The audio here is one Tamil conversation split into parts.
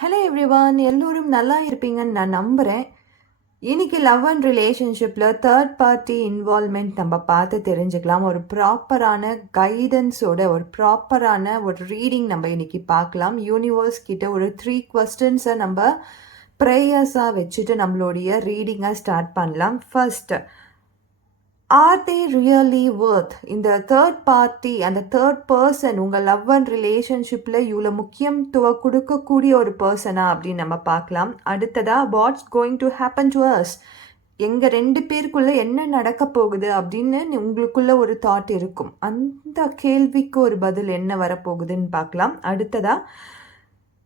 ஹலோ எவ்ரிவான் எல்லோரும் நல்லா இருப்பீங்கன்னு நான் நம்புகிறேன் இன்னைக்கு லவ் அண்ட் ரிலேஷன்ஷிப்பில் தேர்ட் பார்ட்டி இன்வால்மெண்ட் நம்ம பார்த்து தெரிஞ்சுக்கலாம். ஒரு ப்ராப்பரான கைடன்ஸோட ஒரு ப்ராப்பரான ஒரு ரீடிங் நம்ம இன்னைக்கு பார்க்கலாம். யூனிவர்ஸ் கிட்ட ஒரு த்ரீ கொஸ்டின்ஸை நம்ம ப்ரேயர்ஸாக வச்சுட்டு நம்மளுடைய ரீடிங்கை ஸ்டார்ட் பண்ணலாம். First are they really worth இந்த தேர்ட் பார்ட்டி அந்த தேர்ட் பர்சன் உங்கள் லவ் அண்ட் ரிலேஷன்ஷிப்பில் இவ்வளோ முக்கியத்துவம் கொடுக்கக்கூடிய ஒரு பர்சனா அப்படின்னு நம்ம பார்க்கலாம். அடுத்ததாக what's going to happen to us எங்கள் ரெண்டு பேருக்குள்ளே என்ன நடக்க போகுது அப்படின்னு உங்களுக்குள்ள ஒரு தாட் இருக்கும். அந்த கேள்விக்கு ஒரு பதில் என்ன வரப்போகுதுன்னு பார்க்கலாம். அடுத்ததாக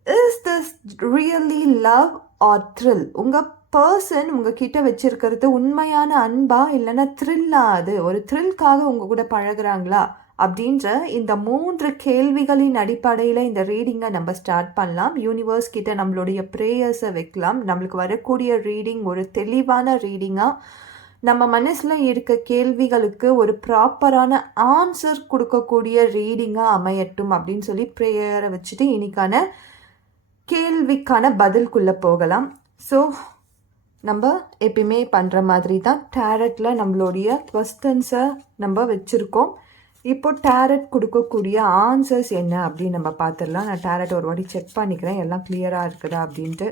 is this really love or thrill உங்கள் பர்சன் உங்ககிட்ட வச்சிருக்கிறது உண்மையான அன்பா இல்லைன்னா த்ரில்லா அது? ஒரு த்ரில்காக உங்கள் கூட பழகுறாங்களா? அப்படின்ற இந்த மூன்று கேள்விகளின் அடிப்படையில் இந்த ரீடிங்கை நம்ம ஸ்டார்ட் பண்ணலாம். யூனிவர்ஸ் கிட்ட நம்மளுடைய ப்ரேயர்ஸை வைக்கலாம். நம்மளுக்கு வரக்கூடிய ரீடிங் ஒரு தெளிவான ரீடிங்காக நம்ம மனசில் இருக்க கேள்விகளுக்கு ஒரு ப்ராப்பரான ஆன்சர் கொடுக்கக்கூடிய ரீடிங்காக அமையட்டும் அப்படின்னு சொல்லி ப்ரேயரை வச்சுட்டு இன்னைக்கான கேள்விக்கான பதில்குள்ளே போகலாம். ஸோ நம்ம எப்பயுமே பண்ணுற மாதிரி தான் டேரட்டில் நம்மளுடைய கொஸ்டன்ஸை நம்ம வச்சுருக்கோம். இப்போ டேரட் கொடுக்கக்கூடிய ஆன்சர்ஸ் என்ன அப்படின்னு நம்ம பார்த்துடலாம். நான் டேரட் ஒரு வாட்டி செக் பண்ணிக்கிறேன். எல்லாம் கிளியராக இருக்குதா அப்படின்ட்டு.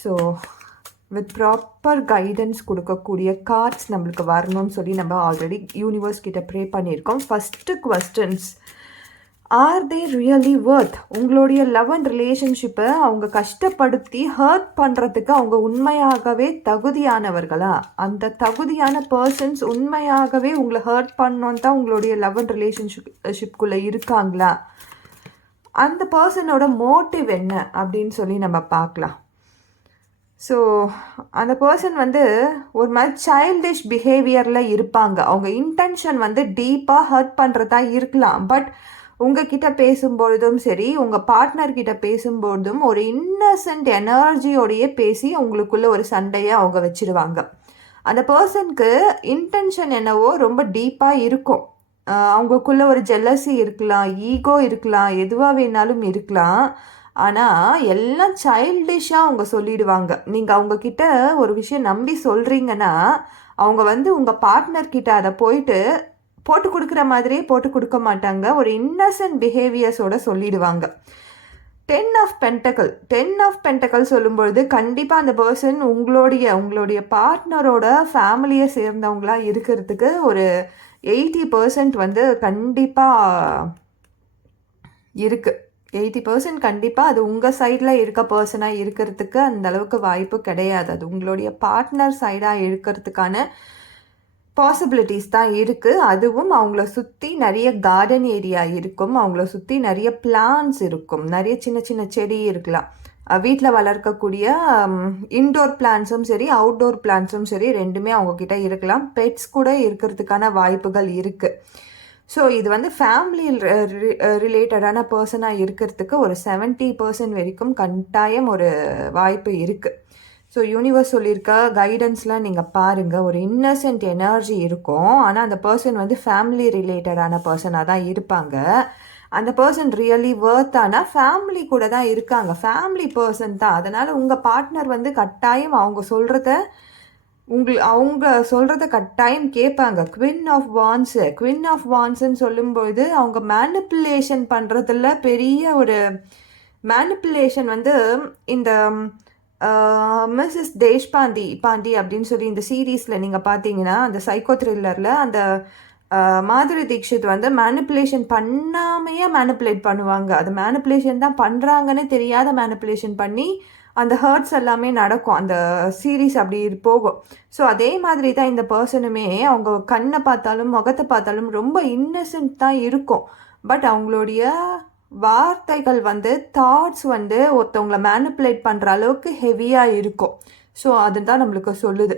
ஸோ வித் ப்ராப்பர் கைடன்ஸ் கொடுக்கக்கூடிய கார்ட்ஸ் நம்மளுக்கு வரணும்னு சொல்லி நம்ம ஆல்ரெடி யூனிவர்ஸ் கிட்ட ப்ரே பண்ணியிருக்கோம். First questions are they really worth உங்களுடைய லவ் அண்ட் ரிலேஷன்ஷிப்பை அவங்க கஷ்டப்படுத்தி ஹர்ட் பண்ணுறதுக்கு அவங்க உண்மையாகவே தகுதியானவர்களா? அந்த தகுதியான பர்சன்ஸ் உண்மையாகவே உங்களை ஹர்ட் பண்ணோன்னு தான் உங்களுடைய லவ் அண்ட் ரிலேஷன்ஷிப்ஷிப்குள்ளே இருக்காங்களா? அந்த பர்சனோட மோட்டிவ் என்ன அப்படின்னு சொல்லி நம்ம பார்க்கலாம். ஸோ அந்த பர்சன் வந்து ஒரு மாதிரி சைல்டிஷ் பிஹேவியரில் இருப்பாங்க. அவங்க இன்டென்ஷன் வந்து டீப்பாக ஹர்ட் பண்ணுறதா இருக்கலாம். பட் உங்ககிட்ட பேசும்பொழுதும் சரி உங்கள் பார்ட்னர்கிட்ட பேசும்பொழுதும் ஒரு இன்னசென்ட் எனர்ஜியோடையே பேசி உங்களுக்குள்ள ஒரு சண்டையை அவங்க வச்சிருவாங்க. அந்த பர்சனுக்கு இன்டென்ஷன் என்னவோ ரொம்ப டீப்பாக இருக்கும். அவங்களுக்குள்ள ஒரு ஜெல்லசி இருக்கலாம் ஈகோ இருக்கலாம் எதுவாக வேணாலும் இருக்கலாம். ஆனால் எல்லாம் சைல்டிஷாக அவங்க சொல்லிடுவாங்க. நீங்கள் அவங்கக்கிட்ட ஒரு விஷயம் நம்பி சொல்கிறீங்கன்னா அவங்க வந்து உங்கள் பார்ட்னர்கிட்ட அதை போயிட்டு போட்டு கொடுக்குற மாதிரியே போட்டு கொடுக்க மாட்டாங்க. ஒரு இன்னசென்ட் பிஹேவியர்ஸோட சொல்லிடுவாங்க. Ten of pentacle ten of pentacle சொல்லும்பொழுது கண்டிப்பாக அந்த பர்சன் உங்களுடைய உங்களுடைய பார்ட்னரோட ஃபேமிலியை சேர்ந்தவங்களாக இருக்கிறதுக்கு ஒரு எயிட்டி பர்சன்ட் வந்து கண்டிப்பாக இருக்குது எயிட்டி பர்சன்ட் கண்டிப்பாக அது உங்கள் சைடில் இருக்க பர்சனாக இருக்கிறதுக்கு அந்த அளவுக்கு வாய்ப்பு கிடையாது. அது உங்களுடைய பார்ட்னர் சைடாக இருக்கிறதுக்கான பாசிபிலிட்டிஸ் தான் இருக்குது அதுவும் அவங்கள சுற்றி நிறைய கார்டன் ஏரியா இருக்கும். அவங்கள சுற்றி நிறைய பிளான்ஸ் இருக்கும். நிறைய சின்ன சின்ன செடி இருக்கலாம். வீட்டில் வளர்க்கக்கூடிய இன்டோர் பிளான்ஸும் சரி அவுட்டோர் பிளான்ஸும் சரி ரெண்டுமே அவங்கக்கிட்ட இருக்கலாம். பெட்ஸ் கூட இருக்கிறதுக்கான வாய்ப்புகள் இருக்குது ஸோ இது வந்து ஃபேமிலி ரிலேட்டடான பர்சனாக இருக்கிறதுக்கு ஒரு செவன்ட்டி பர்சன்ட் வரைக்கும் கட்டாயம் ஒரு வாய்ப்பு இருக்குது ஸோ யூனிவர்ஸ் சொல்லியிருக்க கைடன்ஸ்லாம் நீங்கள் பாருங்கள் ஒரு இன்னசென்ட் எனர்ஜி இருக்கும். ஆனால் அந்த பர்சன் வந்து ஃபேமிலி ரிலேட்டடான பர்சனாக தான் இருப்பாங்க. அந்த பர்சன் ரியலி ஆனால் ஃபேமிலி கூட தான் இருக்காங்க. ஃபேமிலி பர்சன் தான். அதனால் உங்கள் பார்ட்னர் வந்து கட்டாயம் அவங்க சொல்கிறத உங்கள் அவங்க சொல்கிறத கட்டாயம் கேட்பாங்க. குவின் ஆஃப் வான்ஸு குவின் ஆஃப் வான்ஸுன்னு சொல்லும்போது அவங்க மேனிப்புலேஷன் பண்ணுறதுல பெரிய ஒரு மேனிப்புலேஷன் வந்து இந்த மிஸ்ஸஸ் தேஷ்பாண்டி பாண்டி அப்படின்னு சொல்லி இந்த சீரீஸில் நீங்கள் பார்த்தீங்கன்னா அந்த சைக்கோ த்ரில்லரில் அந்த மாதுரி தீக்ஷித் வந்து மேனிப்புலேஷன் பண்ணாமையே மேனிப்புலேட் பண்ணுவாங்க. அது மேனிப்புலேஷன் தான் பண்ணுறாங்கன்னு தெரியாத மேனிப்புலேஷன் பண்ணி அந்த ஹர்ட்ஸ் எல்லாமே நடக்கும். அந்த சீரீஸ் அப்படி போகும். ஸோ அதே மாதிரி தான் இந்த பர்சனுமே அவங்க கண்ணை பார்த்தாலும் முகத்தை பார்த்தாலும் ரொம்ப இன்னசென்ட் தான் இருக்கும். பட் அவங்களுடைய வார்த்தைகள் வந்து தாட்ஸ் வந்து ஒருத்தவங்களை மேனிப்புலேட் பண்ணுற அளவுக்கு ஹெவியாக இருக்கும். ஸோ அதுதான் நம்மளுக்கு சொல்லுது.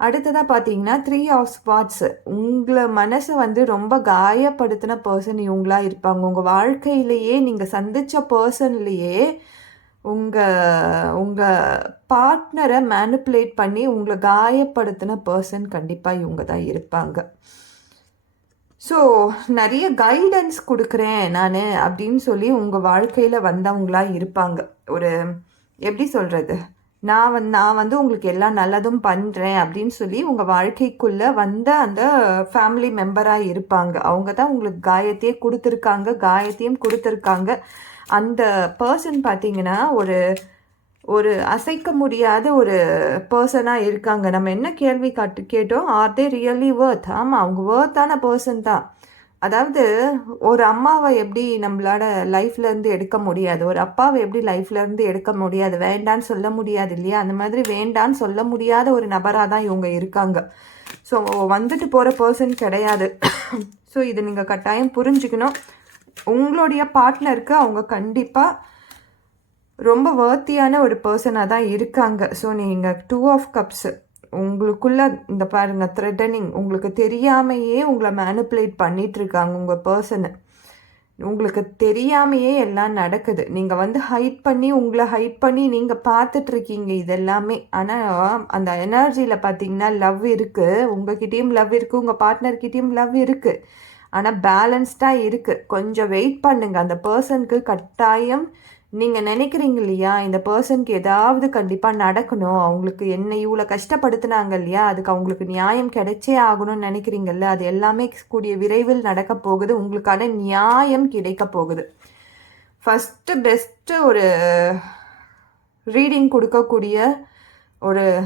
அடுத்ததாக பார்த்தீங்கன்னா த்ரீ ஆஃப் ஸ்பாட்ஸு உங்களை மனசை வந்து ரொம்ப காயப்படுத்தின பர்சன் இவங்களாக இருப்பாங்க. உங்கள் வாழ்க்கையிலேயே நீங்கள் சந்தித்த பர்சன்லேயே உங்கள் உங்கள் பார்ட்னரை மேனிப்புலேட் பண்ணி உங்களை காயப்படுத்தின பர்சன் கண்டிப்பாக இவங்க தான் இருப்பாங்க. ஸோ நிறைய கைடன்ஸ் கொடுக்குறேன் நான் அப்படின்னு சொல்லி உங்கள் வாழ்க்கையில் வந்தவங்களாக இருப்பாங்க. ஒரு எப்படி சொல்கிறது நான் வந்து நான் வந்து உங்களுக்கு எல்லாம் நல்லதும் பண்ணுறேன் அப்படின்னு சொல்லி உங்கள் வாழ்க்கைக்குள்ளே வந்த அந்த ஃபேமிலி மெம்பராக இருப்பாங்க. அவங்க தான் உங்களுக்கு காயத்தையே கொடுத்துருக்காங்க காயத்தையும் கொடுத்துருக்காங்க. அந்த பர்சன் பார்த்தீங்கன்னா ஒரு ஒரு அசைக்க முடியாத ஒரு பர்சனாக இருக்காங்க. நம்ம என்ன கேள்வி காட்டு கேட்டோம்? ஆர் தே ரியலி வேர்த் ஆமாம் அவங்க வேர்த்தான பர்சன் தான். அதாவது ஒரு அம்மாவை எப்படி நம்மளால லைஃப்லேருந்து எடுக்க முடியாது? ஒரு அப்பாவை எப்படி லைஃப்லேருந்து எடுக்க முடியாது? வேண்டான்னு சொல்ல முடியாது இல்லையா? அந்த மாதிரி வேண்டான்னு சொல்ல முடியாத ஒரு நபராக தான் இவங்க இருக்காங்க. ஸோ வந்துட்டு போகிற பர்சன் கிடையாது. ஸோ இது நீங்கள் கட்டாயம் புரிஞ்சுக்கணும். உங்களுடைய பார்ட்னருக்கு அவங்க கண்டிப்பாக ரொம்ப வேர்த்தியான ஒரு பர்சனாக தான் இருக்காங்க. ஸோ நீங்கள் டூ ஆஃப் கப்ஸு உங்களுக்குள்ள இந்த பாருங்க த்ரெட்டனிங் உங்களுக்கு தெரியாமையே உங்களை மேனிப்புலேட் பண்ணிட்டு இருக்காங்க உங்கள் பர்சனை உங்களுக்கு தெரியாமையே எல்லாம் நடக்குது. நீங்கள் வந்து ஹைட் பண்ணி உங்களை ஹைட் பண்ணி நீங்கள் பார்த்துட்டு இருக்கீங்க இதெல்லாமே. ஆனால் அந்த எனர்ஜியில் பார்த்தீங்கன்னா லவ் இருக்குது உங்ககிட்டயும் லவ் இருக்குது உங்கள் பார்ட்னர்கிட்டயும் லவ் இருக்குது ஆனால் பேலன்ஸ்டாக இருக்குது கொஞ்சம் வெயிட் பண்ணுங்கள் அந்த பர்சனுக்கு கட்டாயம் நீங்கள் நினைக்கிறீங்க இல்லையா? இந்த பர்சனுக்கு ஏதாவது கண்டிப்பாக நடக்கணும். அவங்களுக்கு என்ன இவ்வளோ கஷ்டப்படுத்தினாங்க இல்லையா? அதுக்கு அவங்களுக்கு நியாயம் கிடைச்சே ஆகணும்னு நினைக்கிறீங்கல்ல? அது எல்லாமே கூடிய விரைவில் நடக்க போகுது. உங்களுக்கான நியாயம் கிடைக்க போகுது. ஃபஸ்ட்டு பெஸ்ட்டு ஒரு ரீடிங் கொடுக்கக்கூடிய ஒரு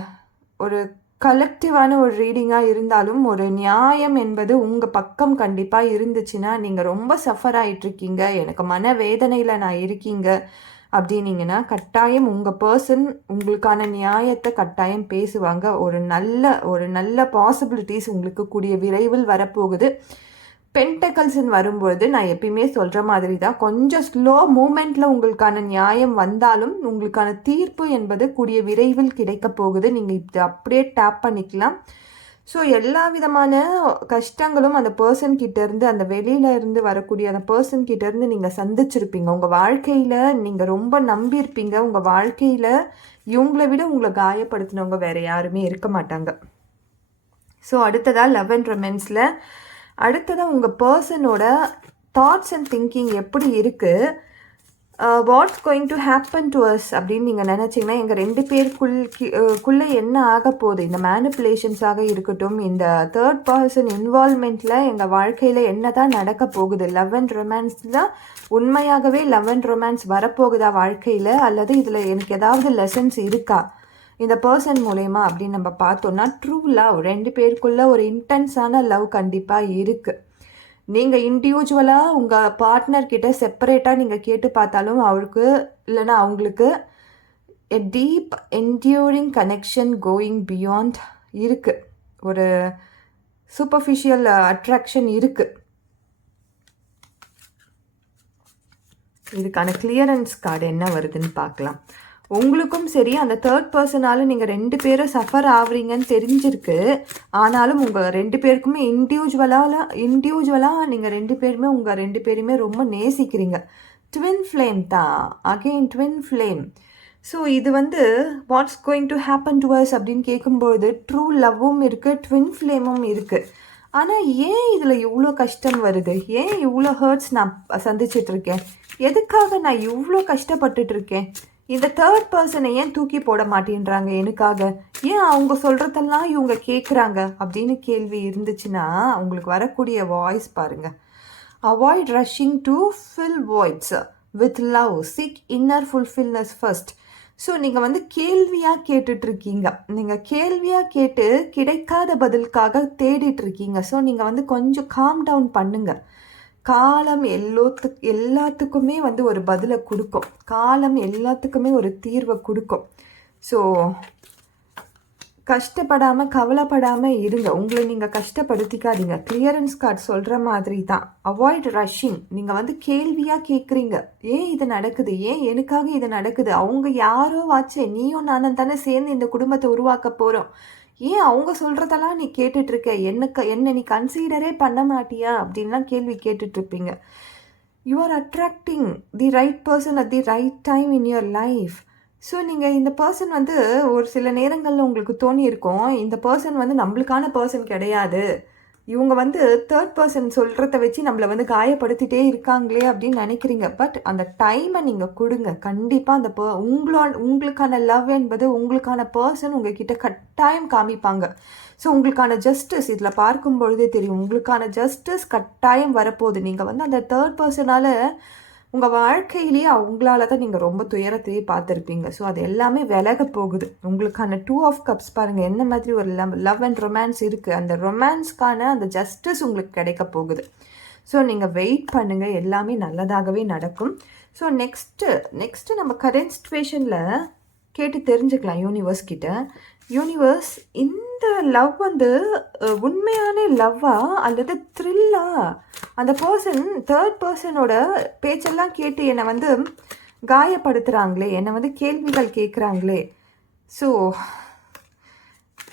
ஒரு கலெக்டிவான ஒரு ரீடிங்காக இருந்தாலும் ஒரு நியாயம் என்பது உங்கள் பக்கம் கண்டிப்பாக இருந்துச்சுன்னா நீங்கள் ரொம்ப சஃபர் ஆகிட்ருக்கீங்க எனக்கு மன வேதனையில் நான் இருக்கீங்க அப்படின்னீங்கன்னா கட்டாயம் உங்கள் பர்சன் உங்களுக்கான நியாயத்தை கட்டாயம் பேசுவாங்க. ஒரு நல்ல ஒரு நல்ல பாசிபிலிட்டிஸ் உங்களுக்கு கூடிய விரைவில் வரப்போகுது. பென்டக்கல்ஸ்ன்னு வரும்பொழுது நான் எப்பயுமே சொல்கிற மாதிரி தான் கொஞ்சம் ஸ்லோ மூமெண்ட்டில் உங்களுக்கான நியாயம் வந்தாலும் உங்களுக்கான தீர்ப்பு என்பது கூடிய விரைவில் கிடைக்க போகுது. நீங்கள் இது அப்படியே டேப் பண்ணிக்கலாம். ஸோ எல்லா விதமான கஷ்டங்களும் அந்த பர்சன் கிட்டேருந்து அந்த வெளியில இருந்து வரக்கூடிய அந்த பர்சன் கிட்டேருந்து நீங்கள் சந்திச்சிருப்பீங்க. உங்கள் வாழ்க்கையில் நீங்கள் ரொம்ப நம்பியிருப்பீங்க. உங்கள் வாழ்க்கையில் இவங்களை விட உங்களை காயப்படுத்தினவங்க வேறு யாருமே இருக்க மாட்டாங்க. ஸோ அடுத்ததாக லவ் அண்ட் ரொமென்ஸில் அடுத்ததாக உங்கள் பர்சனோட தாட்ஸ் அண்ட் திங்கிங் எப்படி இருக்குது what's going to happen to us அப்படின்னு நீங்கள் நினச்சிங்கன்னா எங்கள் ரெண்டு பேருக்குள்ளே என்ன ஆக போகுது? இந்த மேனிப்புலேஷன்ஸாக இருக்கட்டும் இந்த தேர்ட் பர்சன் இன்வால்மெண்ட்டில் எங்கள் வாழ்க்கையில் என்ன தான் நடக்க போகுது? லவ் அண்ட் ரொமான்ஸ் தான் உண்மையாகவே லவ் அண்ட் ரொமான்ஸ் வரப்போகுதா வாழ்க்கையில்? அல்லது இதில் எனக்கு ஏதாவது லெசன்ஸ் இருக்கா? இந்த பர்சன் மூலயமா அப்படின்னு நம்ம பார்த்தோம்னா ட்ரூ லவ் ரெண்டு பேருக்குள்ள ஒரு இன்டென்ஸான லவ் கண்டிப்பாக இருக்குது நீங்கள் இண்டிவிஜுவலாக உங்கள் பார்ட்னர்கிட்ட செப்பரேட்டாக நீங்கள் கேட்டு பார்த்தாலும் அவருக்கு இல்லைன்னா அவங்களுக்கு a deep enduring connection going beyond இருக்குது ஒரு சூப்பர்ஃபிஷியல் அட்ராக்ஷன் இருக்குது இதுக்கான கிளியரன்ஸ் கார்டு என்ன வருதுன்னு பார்க்கலாம். உங்களுக்கும் சரி அந்த தேர்ட் பர்சனால நீங்கள் ரெண்டு பேரும் சஃபர் ஆகுறீங்கன்னு தெரிஞ்சிருக்கு. ஆனாலும் உங்கள் ரெண்டு பேருக்குமே இண்டிவிஜுவலாக இண்டிவிஜுவலாக நீங்கள் ரெண்டு பேருமே உங்கள் ரெண்டு பேருமே ரொம்ப நேசிக்கிறீங்க. ட்வின் ஃப்ளேம் தான் அகெயின் ட்வின் ஃப்ளேம் ஸோ இது வந்து what's going to happen to us அப்படின்னு கேட்கும்போது ட்ரூ லவ்வும் இருக்குது ட்வின் ஃப்ளேமும் இருக்குது ஆனால் ஏன் இதில் இவ்வளோ கஷ்டம் வருது? ஏன் இவ்வளோ ஹர்ட்ஸ் நான் சந்திச்சிட்ருக்கேன் எதுக்காக நான் இவ்வளோ கஷ்டப்பட்டுட்ருக்கேன் இந்த தேர்ட் பர்சனை ஏன் தூக்கி போட மாட்டேன்றாங்க எனக்காக? ஏன் அவங்க சொல்கிறதெல்லாம் இவங்க கேட்குறாங்க அப்படின்னு கேள்வி இருந்துச்சுன்னா அவங்களுக்கு வரக்கூடிய வாய்ஸ் பாருங்க. Avoid rushing to fill voids with love seek inner fulfilness first so நீங்கள் வந்து கேள்வியாக கேட்டுட்ருக்கீங்க. நீங்கள் கேள்வியாக கேட்டு கிடைக்காத பதிலுக்காக தேடிட்டுருக்கீங்க ஸோ நீங்கள் வந்து கொஞ்சம் காம் டவுன் பண்ணுங்கள் காலம் எல்லோத்து எல்லாத்துக்குமே வந்து ஒரு பதிலை கொடுக்கும். காலம் எல்லாத்துக்குமே ஒரு தீர்வை கொடுக்கும். ஸோ கஷ்டப்படாமல் கவலைப்படாமல் இருங்க. உங்களை நீங்கள் கஷ்டப்படுத்திக்காதீங்க. கிளியரன்ஸ் கார்டு சொல்கிற மாதிரி தான். அவாய்ட் ரஷ்ஷிங் நீங்கள் வந்து கேள்வியாக கேட்குறீங்க ஏன் இது நடக்குது? ஏன் எனக்காக இது நடக்குது? அவங்க யாரோ வாச்சே. நீயும் நானும் தானே சேர்ந்து இந்த குடும்பத்தை உருவாக்க போகிறோம் ஏன் அவங்க சொல்கிறதெல்லாம் நீ கேட்டுட்ருக்க? என்னக்கு என்ன நீ கன்சிடரே பண்ண மாட்டியா? அப்படின்லாம் கேள்வி கேட்டுட்ருப்பீங்க. You are attracting the right person at the right time in your life so நீங்கள் இந்த பர்சன் வந்து ஒரு சில நேரங்களில் உங்களுக்கு தோணி இருக்கும் இந்த பர்சன் வந்து நம்மளுக்கான பர்சன் கிடையாது. இவங்க வந்து தேர்ட் பர்சன் சொல்கிறத வச்சு நம்மளை வந்து காயப்படுத்திட்டே இருக்காங்களே அப்படின்னு நினைக்கிறீங்க. பட் அந்த டைமை நீங்கள் கொடுங்க. கண்டிப்பாக அந்த ப உங்களோட உங்களுக்கான லவ் என்பது உங்களுக்கான பர்சன் உங்ககிட்ட கட்டாயம் காமிப்பாங்க. ஸோ உங்களுக்கான ஜஸ்டிஸ் இதில் பார்க்கும் பொழுதே தெரியும். உங்களுக்கான ஜஸ்டிஸ் கட்டாயம் வரப்போகுது. நீங்கள் வந்து அந்த தேர்ட் பர்சனால் உங்கள் வாழ்க்கையிலேயே அவங்களால தான் நீங்கள் ரொம்ப துயரத்தையே பார்த்துருப்பீங்க. ஸோ அது எல்லாமே விலக போகுது. உங்களுக்கான டூ ஆஃப் கப்ஸ் பாருங்கள் என்ன மாதிரி ஒரு லவ் லவ் அண்ட் ரொமான்ஸ் இருக்குது அந்த ரொமான்ஸ்க்கான அந்த ஜஸ்டிஸ் உங்களுக்கு கிடைக்க போகுது. ஸோ நீங்கள் வெயிட் பண்ணுங்கள் எல்லாமே நல்லதாகவே நடக்கும். ஸோ நெக்ஸ்ட்டு நெக்ஸ்ட்டு நம்ம கரண்ட் சுச்சுவேஷனில் கேட்டு தெரிஞ்சுக்கலாம் யூனிவர்ஸ் கிட்ட. யூனிவர்ஸ் இந்த லவ் வந்து உண்மையான லவ்வா அல்லது த்ரில்லா அந்த பர்சன் தேர்ட் பர்சனோட பேச்செல்லாம் கேட்டு என்னை வந்து காயப்படுத்துகிறாங்களே என்னை வந்து கேள்விகள் கேட்குறாங்களே. ஸோ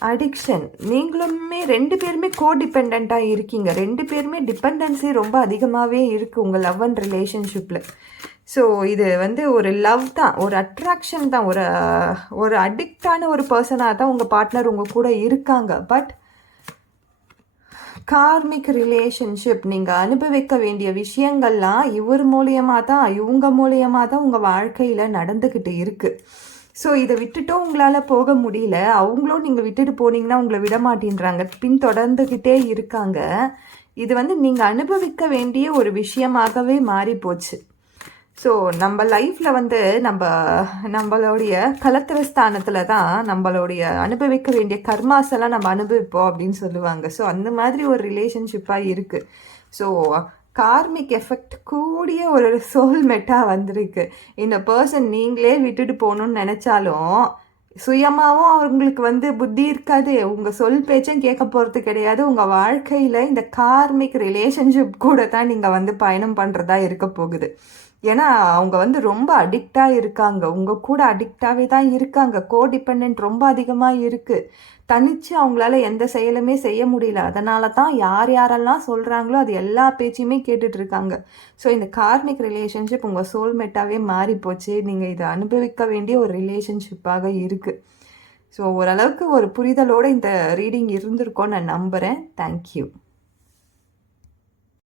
அடிக்ஷன் நீங்களுமே ரெண்டு பேருமே கோ டிபெண்ட்டாக இருக்கீங்க. ரெண்டு பேருமே டிபெண்டன்சி ரொம்ப அதிகமாகவே இருக்குது உங்கள் லவ் அண்ட் ரிலேஷன்ஷிப்பில் ஸோ இது வந்து ஒரு லவ் தான் ஒரு அட்ராக்ஷன் தான் ஒரு ஒரு அடிக்டான ஒரு பர்சனாக தான் உங்கள் பார்ட்னர் உங்கள் கூட இருக்காங்க. பட் கார்மிக் ரிலேஷன்ஷிப் நீங்கள் அனுபவிக்க வேண்டிய விஷயங்கள்லாம் இவர் மூலியமாக தான் இவங்க மூலியமாக தான் உங்கள் வாழ்க்கையில் நடந்துக்கிட்டு இருக்குது ஸோ இதை விட்டுட்டும் உங்களால் போக முடியல. அவங்களும் நீங்கள் விட்டுட்டு போனீங்கன்னா உங்களை விட மாட்டேன்றாங்க. பின் தொடர்ந்துக்கிட்டே இருக்காங்க. இது வந்து நீங்கள் அனுபவிக்க வேண்டிய ஒரு விஷயமாகவே மாறி போச்சு ஸோ நம்ம லைஃப்பில் வந்து நம்ம நம்மளுடைய கலத்திர ஸ்தானத்தில் தான் நம்மளுடைய அனுபவிக்க வேண்டிய கர்மாஸ் எல்லாம் நம்ம அனுபவிப்போம் அப்படின்னு சொல்லுவாங்க. ஸோ அந்த மாதிரி ஒரு ரிலேஷன்ஷிப்பாக இருக்குது ஸோ கார்மிக் எஃபெக்ட் கூடிய ஒரு சோல்மெட்டாக வந்திருக்கு. இந்த பர்சன் நீங்களே விட்டுட்டு போகணுன்னு நினச்சாலும் சுயமாகவும் அவங்களுக்கு வந்து புத்தி இருக்காது. உங்கள் சொல் பேச்சும் கேட்க போகிறது கிடையாது. உங்கள் வாழ்க்கையில் இந்த கார்மிக் ரிலேஷன்ஷிப் கூட தான் நீங்கள் வந்து பயணம் பண்ணுறதா இருக்க போகுது. ஏன்னா அவங்க வந்து ரொம்ப அடிக்டாக இருக்காங்க. உங்கள் கூட அடிக்டாகவே தான் இருக்காங்க. கோ டிபெண்ட் ரொம்ப அதிகமாக இருக்குது தனித்து அவங்களால எந்த செயலுமே செய்ய முடியல. அதனால தான் யார் யாரெல்லாம் சொல்கிறாங்களோ அது எல்லா பேச்சையுமே கேட்டுட்ருக்காங்க ஸோ இந்த கார்மிக் ரிலேஷன்ஷிப் உங்கள் சோல்மேட்டாகவே மாறி போச்சு. நீங்கள் இதை அனுபவிக்க வேண்டிய ஒரு ரிலேஷன்ஷிப்பாக இருக்குது ஸோ ஓரளவுக்கு ஒரு புரிதலோடு இந்த ரீடிங் இருந்திருக்கோன்னு நான் நம்புகிறேன் தேங்க்யூ